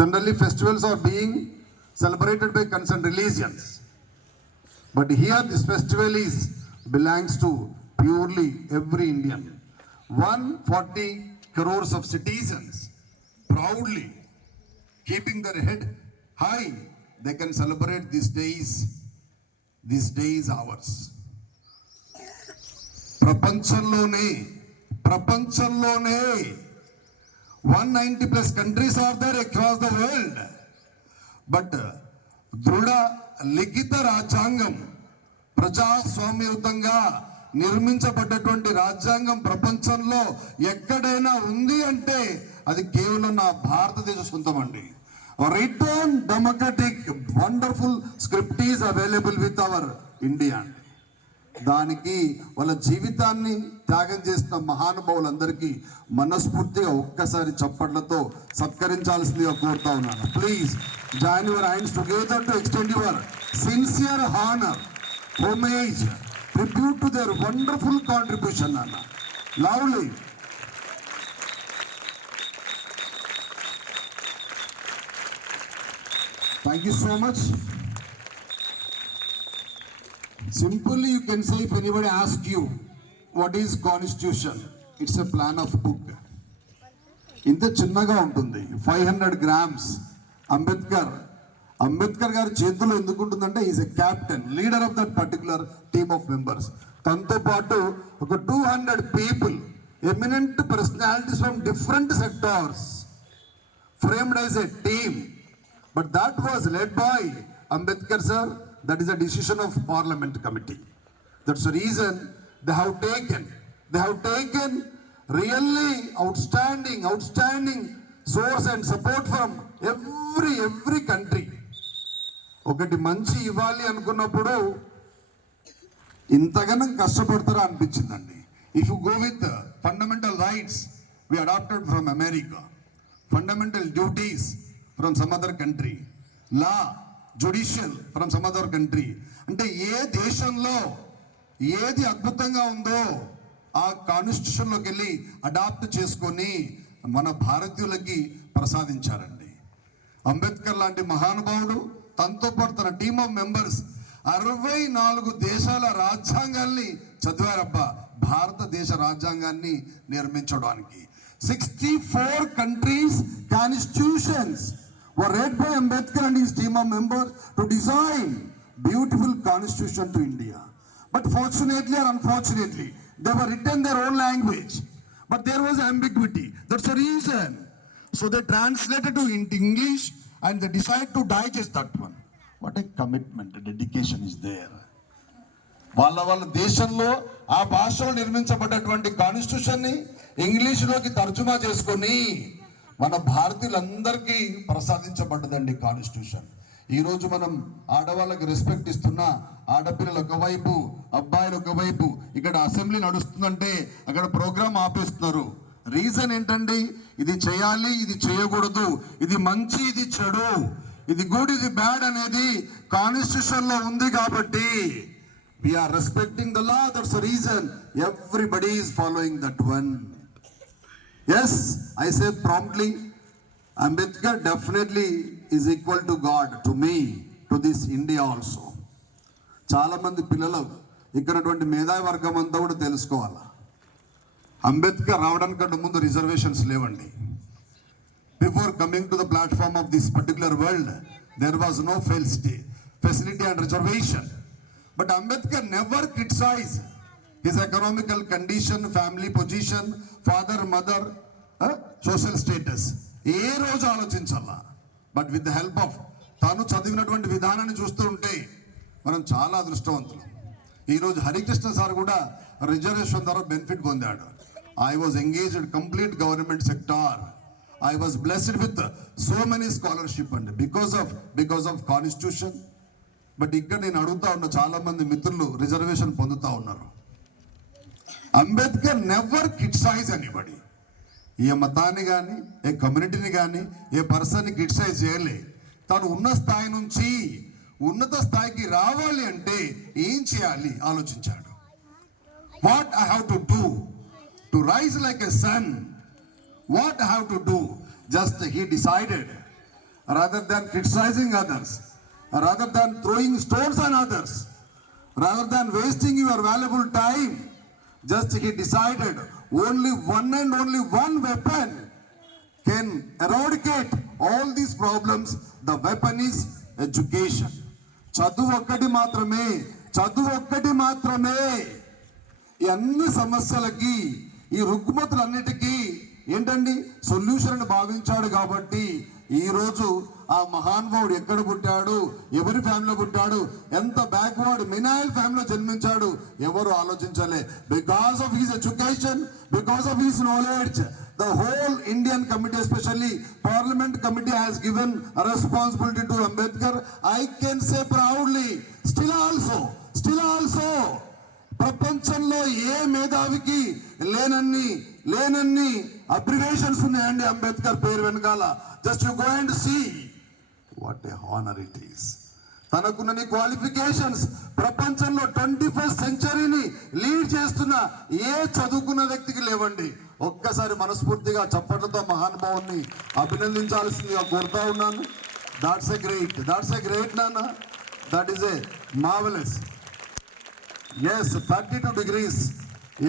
Generally, festivals are being celebrated by concerned religions. But here, this festival belongs to purely every Indian. 140 crores of citizens proudly keeping their head high, they can celebrate these days ours. ప్రపంచంలోనే 190 plus countries are there across the world. But దృఢ లిఖిత రాజ్యాంగం, ప్రజాస్వామ్యయుతంగా నిర్మించబడ్డటువంటి రాజ్యాంగం ప్రపంచంలో ఎక్కడైనా ఉంది అంటే అది కేవలం నా భారతదేశ సొంతం అండి. Return democratic wonderful script is available with our India అండి. దానికి వాళ్ళ జీవితాన్ని త్యాగం చేసిన మహానుభావులందరికీ మనస్ఫూర్తిగా ఒక్కసారి చప్పట్లతో సత్కరించాల్సిందిగా కోరుతా ఉన్నాను. Please join your hands together to extend your sincere honour, homage, tribute to their wonderful contribution అన్న. Lovely. Thank you so much. Simply you can say, if anybody asks you what is constitution, it's a plan of book. ఇంత చిన్నగా ఉంటుంది, 500 grams. Ambedkar గారి చేతుల్లో ఎందుకు ఉంటుందంటే is a captain, leader of that particular team of members. తనతో పాటు ఒక 200 people, eminent personalities from different sectors, framed as a team. But that was led by Ambedkar sir. That is a decision of Parliament Committee. That's the reason they have taken really outstanding source and support from every country. ఒకటి మంచి ఇవ్వాలి అనుకున్నప్పుడు ఇంతగానం కష్టపడతారా అనిపించిందండి. If you go with fundamental rights we adopted from America, fundamental duties from some other country, law, judicial from some other country. అంటే ఏ దేశంలో ఏది అద్భుతంగా ఉందో ఆ కాన్స్టిట్యూషన్లోకి వెళ్ళి అడాప్ట్ చేసుకొని మన భారతీయులకి ప్రసాదించారండి. అంబేద్కర్ లాంటి మహానుభావుడు తనతో పాటు తన టీమ్ ఆఫ్ మెంబర్స్ 64 దేశాల రాజ్యాంగాల్ని చదివారబ్బా, భారతదేశ రాజ్యాంగాన్ని నిర్మించడానికి. 64 countries constitutions were read by Ambedkar and his team of members to design beautiful constitution to India. But fortunately or unfortunately, they were written their own language. But there was ambiguity. That's the reason. So they translated to English and they decided to digest that one. What a commitment, a dedication is there. వాళ్ళ దేశంలో ఆ భాషలో నిర్మించబడ్డటువంటి constitution ని ఇంగ్లీష్లోకి తర్జుమా చేసుకొని మన భారతీయులందరికీ ప్రసాదించబడ్డదండి constitution. ఈరోజు మనం ఆడవాళ్ళకి రెస్పెక్ట్ ఇస్తున్నా, ఆడపిల్లలు ఒకవైపు, అబ్బాయిలు ఒకవైపు, ఇక్కడ అసెంబ్లీ నడుస్తుందంటే అక్కడ ప్రోగ్రామ్ ఆపేస్తున్నారు. రీజన్ ఏంటండి? ఇది చేయాలి, ఇది చేయకూడదు, ఇది మంచి, ఇది చెడు, ఇది గుడ్, ఇది బ్యాడ్ అనేది కాన్స్టిట్యూషన్ లో ఉంది కాబట్టి we are respecting the law. That's the reason everybody is following that one. Yes, I say promptly, Ambedkar definitely is equal to God, to me, to this India also. చాలా మంది పిల్లలు ఇక్కడటువంటి మేధావి వర్గం అంతా కూడా తెలుసుకోవాలా, అంబేద్కర్ రావడానికంటే ముందు రిజర్వేషన్స్ లేవండి. Before coming to the platform of this particular world there was no facility and reservation. But Ambedkar never criticized his economical condition, family position, father, mother, social status. ఏ రోజు ఆలోచించాలా. But with the help of తాను చదివినటువంటి విధానాన్ని చూస్తూ ఉంటే మనం చాలా అదృష్టవంతులు. ఈరోజు హరికృష్ణ సార్ కూడా రిజర్వేషన్ ద్వారా బెనిఫిట్ పొందాడు. I was engaged complete government sector. I was blessed with so many scholarship అండి బికాస్ ఆఫ్ కాన్స్టిట్యూషన్. బట్ ఇక్కడ నేను అడుగుతా ఉన్నా, చాలా మంది మిత్రులు రిజర్వేషన్ పొందుతా ఉన్నారు. Ambedkar never criticize anybody. ఏ మతాన్ని కానీ, ఏ కమ్యూనిటీని కానీ, ఏ పర్సన్ని క్రిటిసైజ్ చేయలే. తను ఉన్న స్థాయి నుంచి ఉన్నత స్థాయికి రావాలి అంటే ఏం చేయాలి ఆలోచించాడు. What I have to do to rise like a son, what I have to do. Just he decided rather than criticizing others, rather than throwing stones on others, rather than wasting your valuable time, just he decided only one and only one weapon can eradicate all these problems. The weapon is education. చదువు ఒక్కటి మాత్రమే, చదువు ఒక్కటి మాత్రమే ఈ అన్ని సమస్యలకి, ఈ రుగ్మతులన్నిటికీ ఏంటండి సొల్యూషన్ అని భావించాడు. కాబట్టి ఈరోజు ఆ మహానుభావుడు ఎక్కడ పుట్టాడు, ఎవరి ఫ్యామిలీలో పుట్టాడు, ఎంత బ్యాక్వర్డ్ మినాయిల్ ఫ్యామిలీలో జన్మించాడు ఎవరు ఆలోచించలే. Because of his education, because of his knowledge, the whole Indian committee, especially Parliament committee, has given a responsibility to Ambedkar. I can say proudly, still also ప్రపంచంలో ఏ మేధావికి లేనన్ని అబ్రివేషన్స్ ఉన్నాయండి అంబేద్కర్ పేరు వెనకాల. Just you go and see what a honour it is. తనకున్న qualifications ప్రపంచంలో 21st సెంచరీని lead చేస్తున్న ఏ చదువుకున్న వ్యక్తికి లేవండి. ఒక్కసారి మనస్ఫూర్తిగా చప్పట్లతో మహానుభావుని అభినందించాల్సిందిగా కోరుతా ఉన్నాను. దాట్స్ ఎ గ్రేట్ నాన్న, that is a marvellous. Yes, 32 degrees.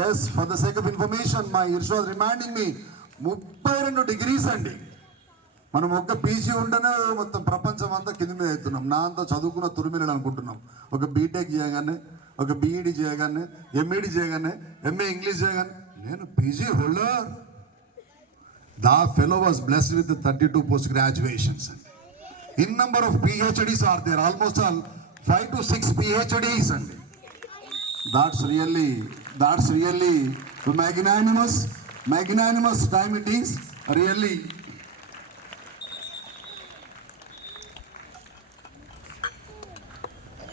Yes, for the sake of information, my Irsha was reminding me, 32 degrees అండి. మనం ఒక్క పీజీ ఉంటేనే మొత్తం ప్రపంచం అంతా కింద మీద అవుతున్నాం. నా అంతా చదువుకున్న తురిమిలని అనుకుంటున్నాం. ఒక బీటెక్ చేయగానే, ఒక బీఈడి చేయగానే, ఎంఈడి చేయగానే, ఎంఏ ఇంగ్లీష్ చేయగానే నేను PG holder. The fellow was blessed with 32 post graduations అండి. In number of PhDs are there, almost all 5 to 6 PhDs అండి. That's really magnanimous time it is, really.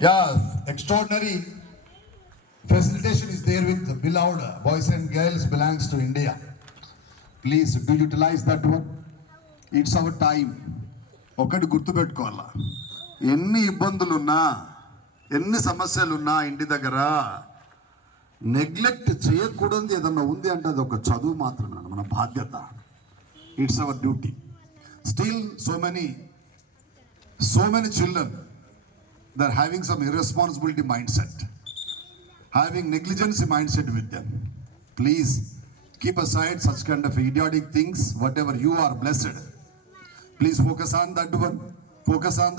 Yeah, extraordinary facilitation is there with the beloved boys and girls belongs to India. Please do utilize that one. It's our time. ఒకటి గుర్తుపెట్టుకోవాలా, ఎన్ని ఇబ్బందులున్నా, ఎన్ని సమస్యలున్నా ఇంటి దగ్గర neglect చేయకూడదు ఏదన్నా ఉంది అంటే అది ఒక చదువు మాత్రమే, మన బాధ్యత. It's our duty. Still so many children they are having some irresponsibility mindset, having negligency mindset with them. Please keep aside such kind of idiotic things. Whatever you are blessed, please focus on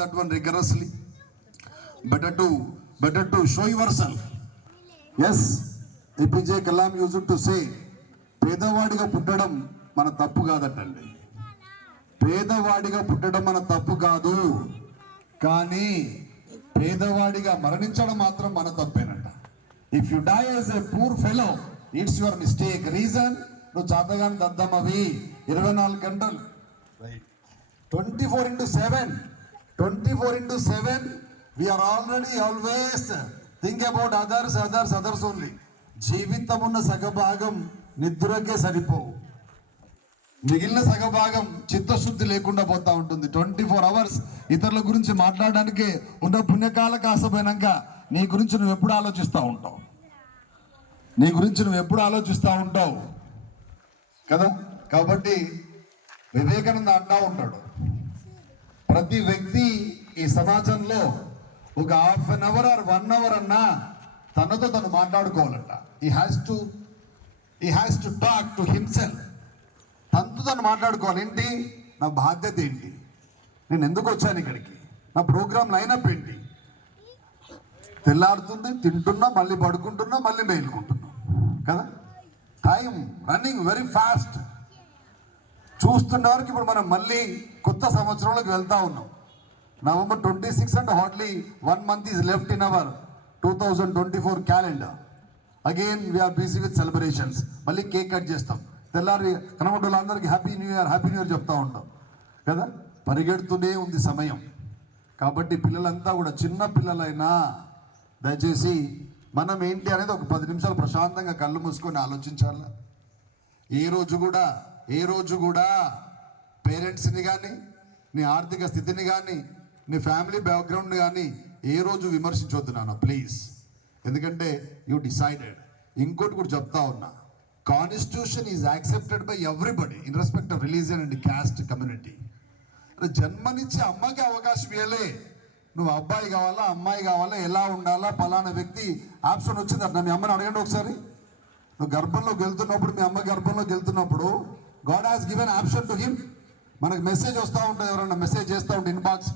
that one rigorously. Better to show yourself. Yes, APJ Kalam used to say, పేదవాడిగా పుట్టడం మన తప్పు కాదటండి. పేదవాడిగా పుట్టడం మన తప్పు కాదు, కానీ పేదవాడిగా మరణించడం మాత్రం మన తప్పేనంట. If you die as a poor fellow, it's your mistake. Reason, నువ్వు చాతగాని దద్దమ్మవి. 24 గంటలు 24/7 we are always think about others only. జీవితం ఉన్న సగభాగం నిద్రకే సరిపోవు, మిగిలిన సగభాగం చిత్తశుద్ధి లేకుండా పోతా ఉంటుంది. 24 hours ఇతరుల గురించి మాట్లాడడానికి ఉన్న పుణ్యకాల కాసపోయినాక నీ గురించి నువ్వు ఎప్పుడు ఆలోచిస్తూ ఉంటావు కదా. కాబట్టి వివేకానంద అంటా ఉంటాడు, ప్రతి వ్యక్తి ఈ సమాజంలో ఒక 1/2 hour or 1 hour అన్నా తనతో తను మాట్లాడుకోవాలంట. he has to talk to himself. తనతో తను మాట్లాడుకోవాలి. ఏంటి నా బాధ్యత, ఏంటి నేను ఎందుకు వచ్చాను ఇక్కడికి, నా ప్రోగ్రామ్ లైనప్ ఏంటి. తెల్లారుతుంది, తింటున్నా, మళ్ళీ పడుకుంటున్నా, మళ్ళీ మేలుకుంటున్నా కదా. Time running very fast. చూస్తున్న వరకు ఇప్పుడు మనం మళ్ళీ కొత్త సంవత్సరంలోకి వెళ్తా ఉన్నాం. November 26 and hardly 1 month is left in our 2024 calendar. Again we are busy with celebrations. మళ్ళీ కేక్ కట్ చేస్తాం, తెల్లారి కనబడ్డ అందరికి హ్యాపీ న్యూ ఇయర్ చెప్తా ఉంటాం కదా. పరిగెడుతూనే ఉంది సమయం. కాబట్టి పిల్లలంతా కూడా, చిన్న పిల్లలైనా దయచేసి మనం ఏంటి అనేది ఒక 10 నిమిషాలు ప్రశాంతంగా కళ్ళు మూసుకొని ఆలోచించాలి. ఏ రోజు కూడా పేరెంట్స్ని కానీ, నీ ఆర్థిక స్థితిని కానీ, నీ ఫ్యామిలీ బ్యాక్గ్రౌండ్ కానీ ఏ రోజు విమర్శించొద్దు నాన్న, ప్లీజ్. ఎందుకంటే యూ డిసైడెడ్. ఇంకోటి కూడా చెప్తా ఉన్నా, constitution is accepted by everybody in respect of religion and caste community. జన్మనిచ్చే అమ్మకి అవకాశం ఇవ్వలే. నువ్వు అబ్బాయి కావాలా అమ్మాయి కావాలా ఎలా ఉండాలా పలానా వ్యక్తి ఆప్షన్ వచ్చింది అట్లా. మీ అమ్మని అడగండి ఒకసారి. నువ్వు గర్భంలోకి వెళ్తున్నప్పుడు, మీ అమ్మ గర్భంలోకి వెళ్తున్నప్పుడు God has given option to him. మనకు మెసేజ్ వస్తూ ఉంటుంది, ఎవరన్నా మెసేజ్ చేస్తూ ఉంటే ఇన్బాక్స్